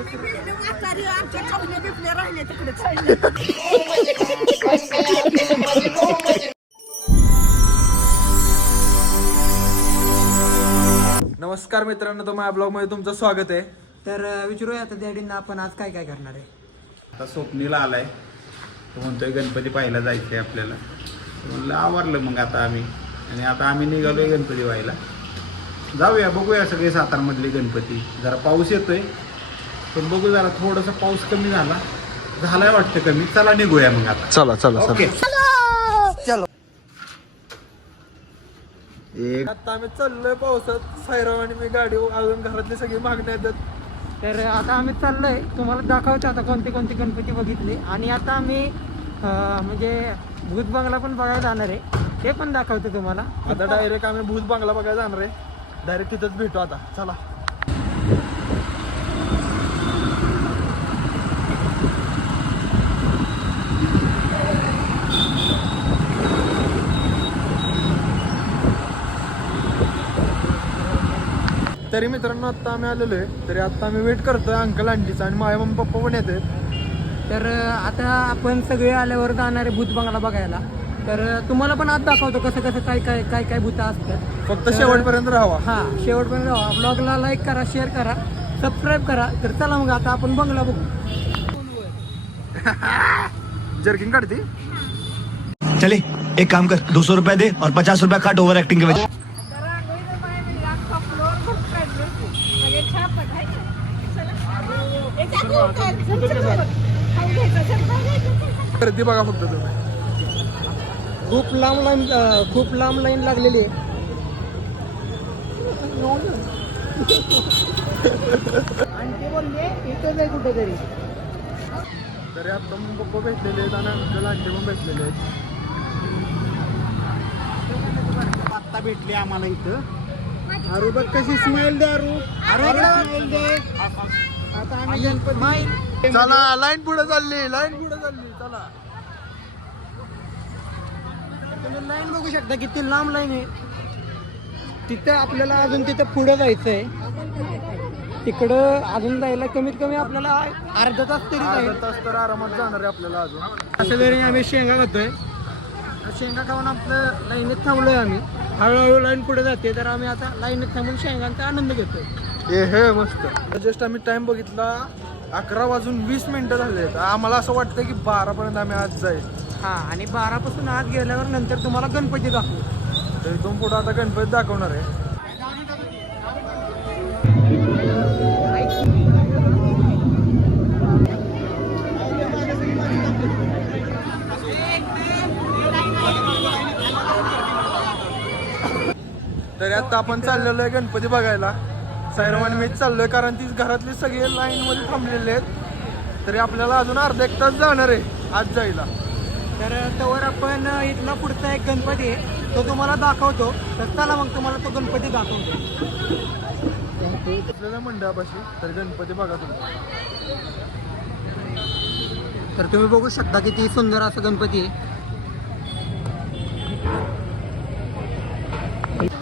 आमच्या चौने बिपले राहिले तिकडे. नमस्कार मित्रांनो, तर माझ्या ब्लॉग मध्ये तुमचं स्वागत आहे. तर विचारूया आता डॅडींना आपण आज काय काय करणार आहे. आता स्वप्नीला आलाय, तो म्हणतोय गणपती पाहायला जायचंय आपल्याला. म्हणलं आवरलं मग आता आम्ही, आणि आता आम्ही निघालोय गणपती पाहायला. जाऊया, बघूया सगळे सातारमधले गणपती. जरा पाऊस येतोय, पण बघू जरा थोडासा पाऊस कमी झालाय वाटतं कमी. चला निघूया मग आता. चला चला ओके. चलो. आता आम्ही चाललोय पावसात. सायराव आणि मी गाडी अजून घरातली सगळी मागणी येतात. तर आता आम्ही चाललोय तुम्हाला दाखवतो आता कोणते कोणते गणपती बघितले, आणि आता आम्ही म्हणजे भूत बंगला पण बघायला जाणार आहे, ते पण दाखवतो तुम्हाला. आता डायरेक्ट आम्ही भूत बंगला बघायला जाणार आहे. डायरेक्ट तिथंच भेटू आता. चला. तरी मित्रांनो आता आम्ही आलेलो आहे. तरी आता आम्ही वेट करतोय अंकल आंटीचा, आणि माझ्या मम्मी पप्पा पण येते. तर आता आपण सगळे आल्यावर जाणार आहे भूत बंगला बघायला. तर तुम्हाला पण आज दाखवतो कसं कसं काय काय काय काय भूत असतात. फक्त शेवटपर्यंत राहावा. हा, शेवटपर्यंत राहा. ब्लॉगला लाईक करा, शेअर करा, सबस्क्राईब करा. तर चला मग आता आपण बंगला बघू. जर्किंग काढते. चले एक काम कर, 200 रुपया दे और 50 रुपया काट ओवर एक्टिंग के वजह. गर्दी बघा फक्त तुम्ही. खूप लांब लाईन लागलेली आहे. आणि ते बोलले इथंच आहे कुठेतरी. तरी आता मग पप्पा भेटलेले आहेत आणि अंकल आंटी पण भेटलेले आहेत. आत्ता भेटले आम्हाला इथं. अरू बघ कशी स्माईल दे. अरू स्माईल दे. आता आम्ही गणपती. चला, लाईन पुढे चालली. चला. तुम्ही लाईन बघू शकता किती लांब लाईन आहे. तिथं आपल्याला अजून तिथं पुढं जायचंय. तिकडं अजून जायला कमीत कमी आपल्याला अर्धा तास तरी अर्धा जाईल. तास तर आरामात जाणार आहे आपल्याला अजून. असं जरी आम्ही शेंगा खातोय. शेंगा खाऊन आपलं लाईनीत थांबलोय आम्ही. हळूहळू लाईन पुढे जाते, तर आम्ही आता लाईनीत थांबून शेंगांचा आनंद घेतोय. हे मस्त. जस्ट आम्ही टाइम बघितला 11:20 झाले. आम्हाला असं वाटतं की 12 पर्यंत आम्ही आज जाईल. हा, आणि 12 पासून आत गेल्यावर नंतर तुम्हाला गणपती दाखवू. तर इथून पुढे आता गणपती दाखवणार आहे. तरी आता आपण चाललेलो आहे गणपती बघायला. सायराम आणि मीच चाललोय, कारण ती घरातली सगळे लाईन मध्ये थांबलेले आहेत. तरी आपल्याला अजून अर्धा एक तास जाणार आहे आज जायला. तर तोवर आपण इथला पुढचा एक गणपती आहे तो तुम्हाला दाखवतो. तर चला मग तुम्हाला तो गणपती दाखवतो. आपल्याला मंडळापाशी. तर गणपती बघा तुम्ही. तर तुम्ही बघू शकता किती सुंदर असं गणपती आहे.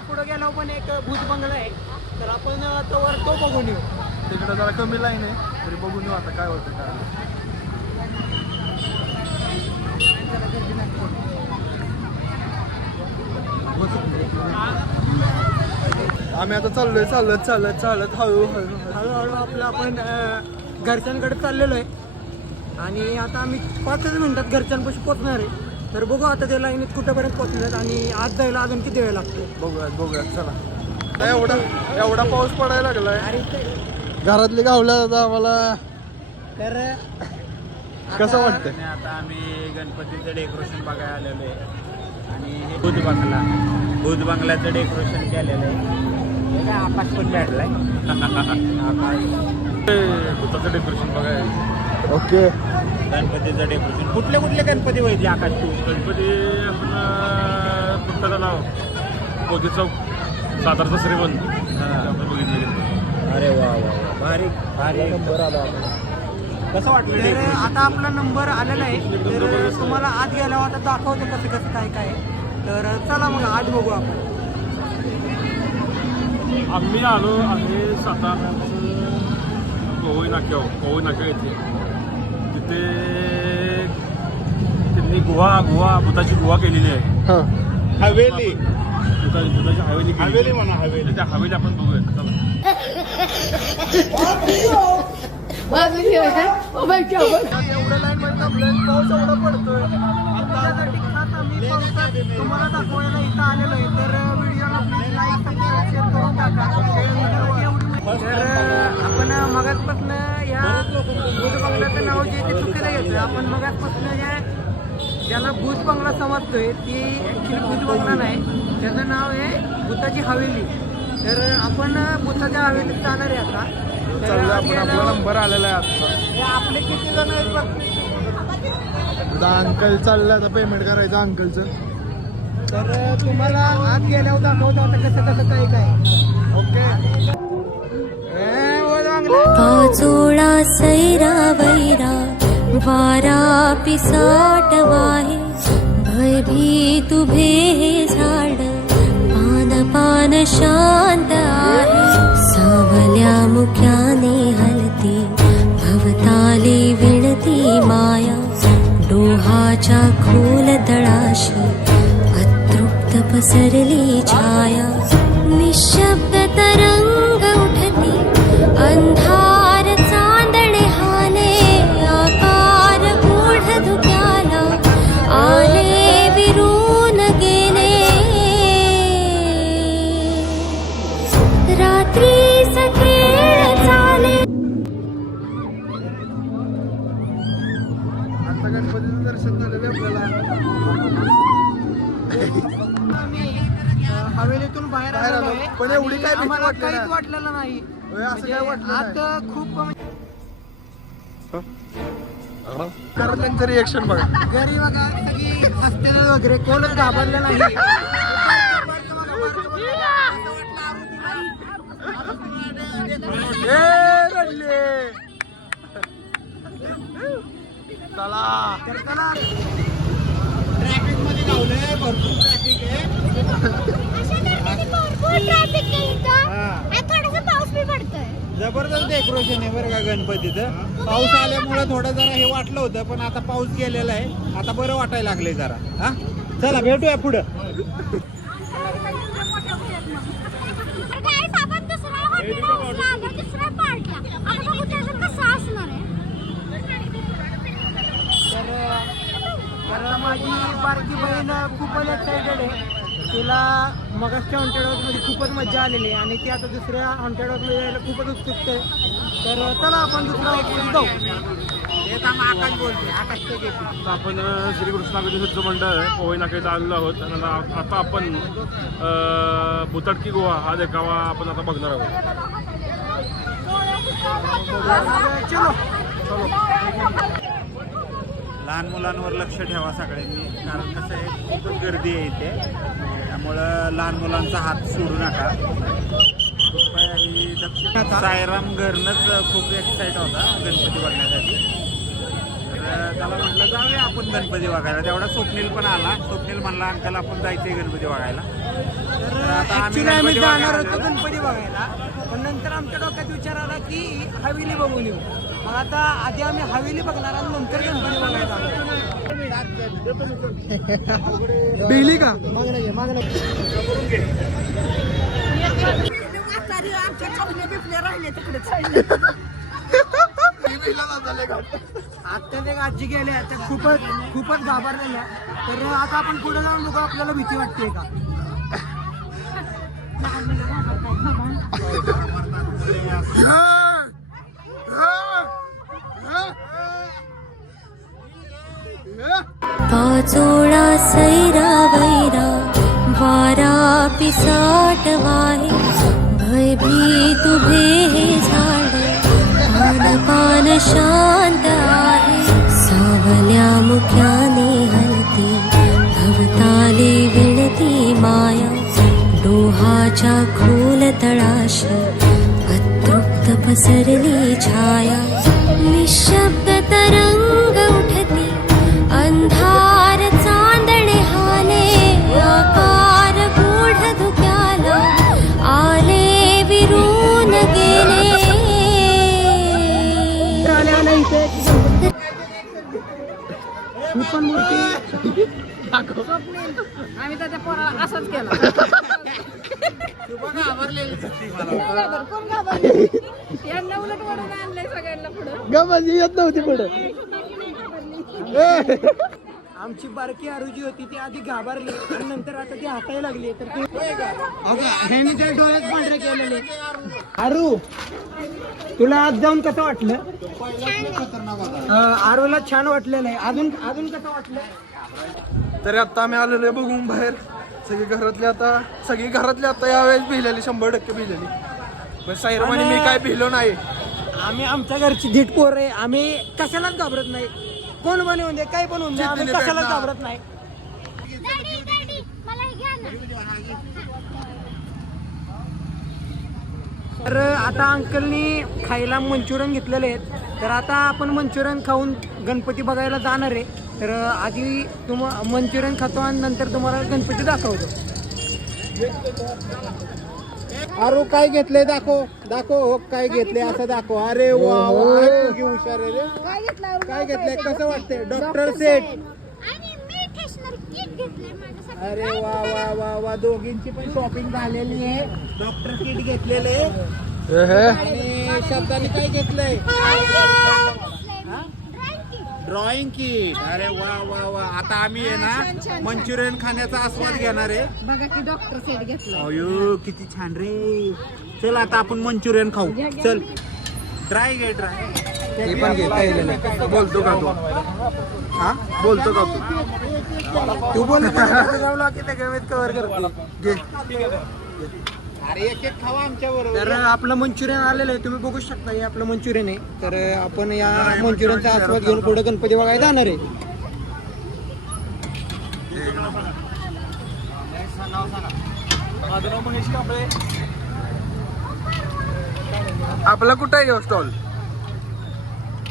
पुढे गेलो पण एक भूत बंगला आहे, तर आपण तोवर तो बघून येऊ. तिकडे जरा कमी लाईन आहे, तरी बघून येऊ आता काय होतं काय. आम्ही आता चाललोय चालत हळूहळू आपलं आपण घरच्यांकडे चाललेलो आहे, आणि आता आम्ही 5 मिनिटात घरच्यांपाशी पोहोचणार आहे. तर बघू आता ते लाईनीत कुठेपर्यंत पोहोचल्यात, आणि आज जायला अजून किती वेळ लागतो बघूयात चला. एवढा पाऊस पडायला लागलाय. अरे घरातले गावल्या जाता आम्हाला. तर कसं वाटतंय? आणि आता आम्ही गणपतीचं डेकोरेशन बघायला आलेलो आहे, आणि हे भूत बंगल्याचं डेकोरेशन केलेलं आहे. हे काय आकाश पण भेटलाय. भूताचं डेकोरेशन बघायला. ओके. गणपतीचं डेकोरेशन कुठले गणपती व्हायचे आकाश तू? गणपती आपण पुस्तकाचं नाव मोदी चौक, सातारचा श्रीमंत बघितले. अरे वा भारी नंबर आला. कसं वाटलं? तर आता आपला नंबर आलेला आहे. तर तुम्हाला आत गेल्यावर आता दाखवतो कसं काय काय. तर चला मग आत बघू आपण. आम्ही आलो आहे साताराचं कोवळी नाक्या येथे तिथे त्यांनी भूताची गुहा केलेली आहे. हां हवेली भूताची हवेली म्हणा हवेली. त्या हवेली आपण बघूया. चला. एवढ्या लाईन मध्ये थांबलोय, पाऊस एवढा पडतोय. त्यासाठी खास आम्ही पावसात तुम्हाला दाखवायला इथं आलेलो आहे. तर व्हिडिओला प्लीज लाईक सबस्क्राईब शेअर करून टाका. तर आपण मगाचपासून या भूत बंगल्याचं नाव जे ते चुकीचं घेतोय. आपण मगाचपासून ज्याला भूत बंगला समजतोय ती ॲक्च्युली भूत बंगला नाही, त्याचं नाव आहे भूताची हवेली. तर आपण भूताच्या हवेलीत जाणार आहे आता. चाललं आपण, आपला नंबर आलेला आहे आता. हे आपले किती जण आहेत बघ. अंकल चाललं आता पेमेंट करायचं अंकलचं. तर तुम्हाला आत गेल्यावर दाखवतो आता कसं कसं काय काय. ओके. पाचोळा सैरा वैरा वारा पिसाट वाहे भयभीत उभे हे झाड पान पान शांत आहे सावल्या मुख्याने हलती भवताली विणती माया डोहाच्या खोल तळाशी अतृप्त पसरली छाया निशब्द तरंग उठती अंधार चांदणे हाले आकार गूढ धुक्याला आले विरून गेले रात्री सखेळ चाले. आता गणपतीचं दर्शन झालेलं आहे आपल्याला. आम्ही हवेलीतून बाहेर बाहेर आलो आलो. आहे. पण एवढी आणि काय भीती आम्हाला वाटली काहीच नाही. वाटलेलं नाही. होय, असं काय वाटलं नाही. आत खूप कारण त्यांचं रिएक्शन बघा. घरी बघा सगळी हसतेनं वगैरे कोणच घाबरलं नाही. ए रडले. चला तर चला ट्रॅफिक मध्ये लावलंय, भरपूर ट्रॅफिक आहे. पाऊस बी पडतोय. जबरदस्त डेकोरेशन आहे बरं का गणपतीचं. पाऊस आल्यामुळे थोडं जरा हे वाटलं होतं, पण आता पाऊस गेलेला आहे. आता बरं वाटायला लागले जरा. हा चला भेटूया पुढं. तर माझी बारकी बहीण खूपच एक्सायटेड आहे. तिला मगासच्या हॉन्टेड हाऊसमध्ये खूपच मजा आलेली आहे आणि ती आता दुसऱ्या हॉन्टेड हाऊसमध्ये यायला खूपच उत्सुक आहे. तर चला आपण दुसऱ्या हाऊसमध्ये जाऊ. आकाश बोलते आकाश ते आपण श्रीकृष्ण गणेश मंडळ कोवळी नाक्यात आलेलो आहोत आणि आता आपण भूताटकी गुहा हा देखावा आपण आता बघणार आहोत. चलो. लहान मुलांवर लक्ष ठेवा सगळ्यांनी, कारण कसं आहे खूपच गर्दी आहे इथे. त्यामुळं लहान मुलांचा हात सोडू नका. सायराम घरनंच खूप एक्साइट होता गणपती बघण्यासाठी. तर त्याला म्हटलं जाऊया आपण गणपती बघायला. तेवढा स्वप्नील पण आला. स्वप्नील म्हणला अंकल आपण जायचंय गणपती बघायला. तर ऍक्च्युली आम्ही जाणार होतो गणपती बघायला, पण नंतर आमच्या डोक्यात विचार आला की हवेली बघून येऊ. मग आता आधी आम्ही हवेली बघणार आणि नंतर गणपती बघायला आलो. बिली का म्हातारी आमच्या चपले बिपले राहिले तिकडेच. आता ते आजी गेल्या त्या खूपच घाबरलेल्या. तर आता आपण पुढे जाऊन बघू आपल्याला भीती वाटते का. पाचोळा सैरा वैरा वारा पिसाट वाहे भयभीत उभे हे झाड पान पान शांत आहे सावल्या मुख्याने हलती भवताली विणती माया डोहाच्या खोल तळाशी अतृप्त पसरली छाया निशब्द तरंग उठती अंधार चांदणे हाले आकार गूढ धुक्याला आले विरून गेले इथे एक गणपती ही पण मूर्ती आम्ही त्याच्या पोराला असंच केलं कोण घाबरले यांना उलट वडून आणलंय सगळ्यांना पुढं गमत येत नव्हती पुढे. आमची बारकी आरुजी होती ती आधी घाबरली आणि नंतर आता ती हसायला लागली तर ती ह्याने त्या डोळ्यात पांढरे केलेले. आरू तुला आज जाऊन कसं वाटलं? आरूला छान वाटलेलं आहे. अजून अजून कसं वाटलं? तरी आता आम्ही आलेलो आहे बघून बाहेर. सगळी घरातली आता यावेळेस भिलेली 100% भिलेली. पण साईराम आणि मी काय भिलो नाही. आम्ही आमच्या घरची धीट पोर आहे. आम्ही कशालाच घाबरत नाही. कोण पण येऊन दे काय पण होऊन दे आम्ही कशालाच घाबरत नाही. तर आता अंकलनी खायला मंचुरियन घेतलेले आहेत. तर आता आपण मंचुरियन खाऊन गणपती बघायला जाणार आहे. तर आधी मंचुरियन खातो आणि नंतर तुम्हाला गणपती दाखवतो. अरे काय घेतलंय दाखव हो काय घेतलंय असं दाखव. अरे वा हुशार आहे रे. काय घेतलंय कसं वाटतंय? Doctor set. अरे वा वा वा वा दोघींची पण शॉपिंग झालेली आहे. डॉक्टर किट घेतलेले आणि शब्दाने काय घेतलंय? Drawing kit. अरे वा वा वा. आता आम्ही आहे ना मंचुरियन खाण्याचा आस्वाद घेणार आहे. बघा की डॉक्टर सेट घेतलं. अयो किती छान रे. चल आता आपण मंचुरियन खाऊ. चल ट्राय घे ट्राय. हे पण घे. बोलतो का तू? हा बोलतो का तू बोल कव्हर करते. अरे एक एक खावा आमच्या बरोबर. तर आपलं मंचुरियन आलेलं आहे. तुम्ही बघू शकता हे आपलं मंचुरियन आहे. तर आपण या मंचुरियनचा आस्वाद घेऊन पुढे गणपती बघायला जाणार आहे. माझं नाव महेश कांबळे. आपला कुठं आहे स्टॉल?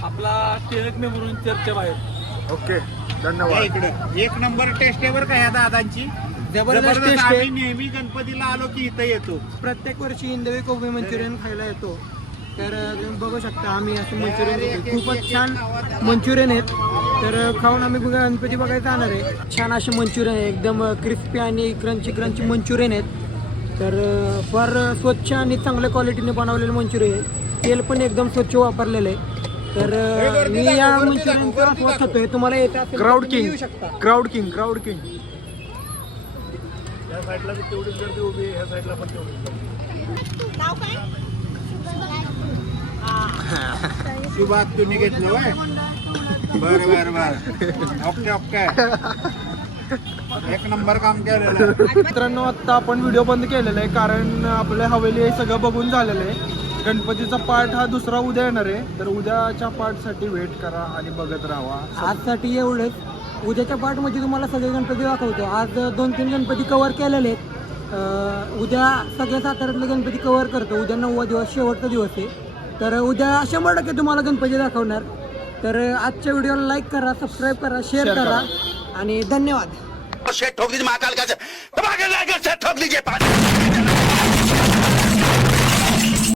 आपला टिळक मेमोरियल चर्चच्या बाहेर. ओके धन्यवाद. इकडे एक नंबर टेस्ट आहे बरं का ह्या दादांची. जबरदस्त टेस्ट आहे. आम्ही नेहमी गणपतीला आलो की इथं येतो. प्रत्येक वर्षी इंदवी कोबी मंचुरियन खायला येतो. तर तुम्ही बघू शकता आम्ही असं मंचुरियन घेतो. खूपच छान मंचुरियन आहेत. तर खाऊन आम्ही गणपती बघायला जाणार आहे. छान असे मंचुरियन आहे. एकदम क्रिस्पी आणि क्रंची मंचुरियन आहेत. तर फार स्वच्छ आणि चांगल्या क्वालिटीने बनवलेलं मंचुरियन आहे. तेल पण एकदम स्वच्छ वापरलेलं आहे. तर मी या मंचुरियनचा आस्वाद खातोय. तुम्हाला येते असेल तर क्राऊड तुम्ही किंग येऊ शकता. क्राऊड किंग या साईडला तेवढीच गर्दी उभी आहे, ह्या साईडला पण तेवढीच. नाव काय? सुभाष तुम्ही घेतलं वय. बर ओके एक नंबर काम केलेलं. मित्रांनो आता आपण व्हिडिओ बंद केलेला आहे कारण आपल्या हवेली हे सगळं बघून झालेलं आहे. गणपतीचा पार्ट हा दुसरा उद्या येणार आहे. तर उद्याच्या पार्टसाठी वेट करा आणि बघत राहा. आजसाठी एवढंच. उद्याच्या पार्टमध्ये तुम्हाला सगळे गणपती दाखवतो. आज 2-3 गणपती कव्हर केलेले आहेत. उद्या सगळ्या साताऱ्यातले गणपती कव्हर करतो. उद्या 9वा दिवस शेवटचा दिवस आहे. तर उद्या 100% तुम्हाला गणपती दाखवणार. तर आजच्या व्हिडिओला लाईक करा, सबस्क्राईब करा, शेअर करा आणि धन्यवाद. ठोक दीजिए महाकाल का ठोक दीजिए